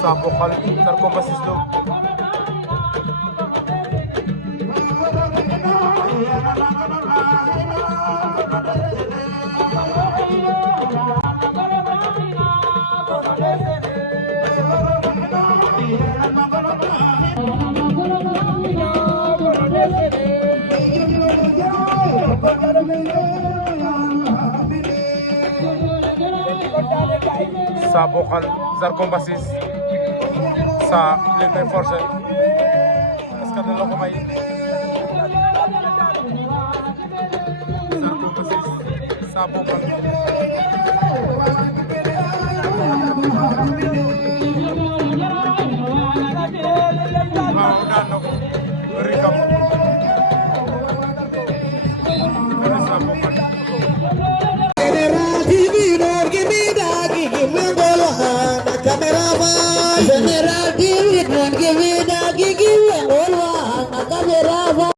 sa bokal Zarko Mbasis Lo sa bokal Zarko Mbasis sa limay force est-ce que dina ko may Zarko Mbasis sa bokal waaw daan na ko rikam sa bokal General TV, don't give me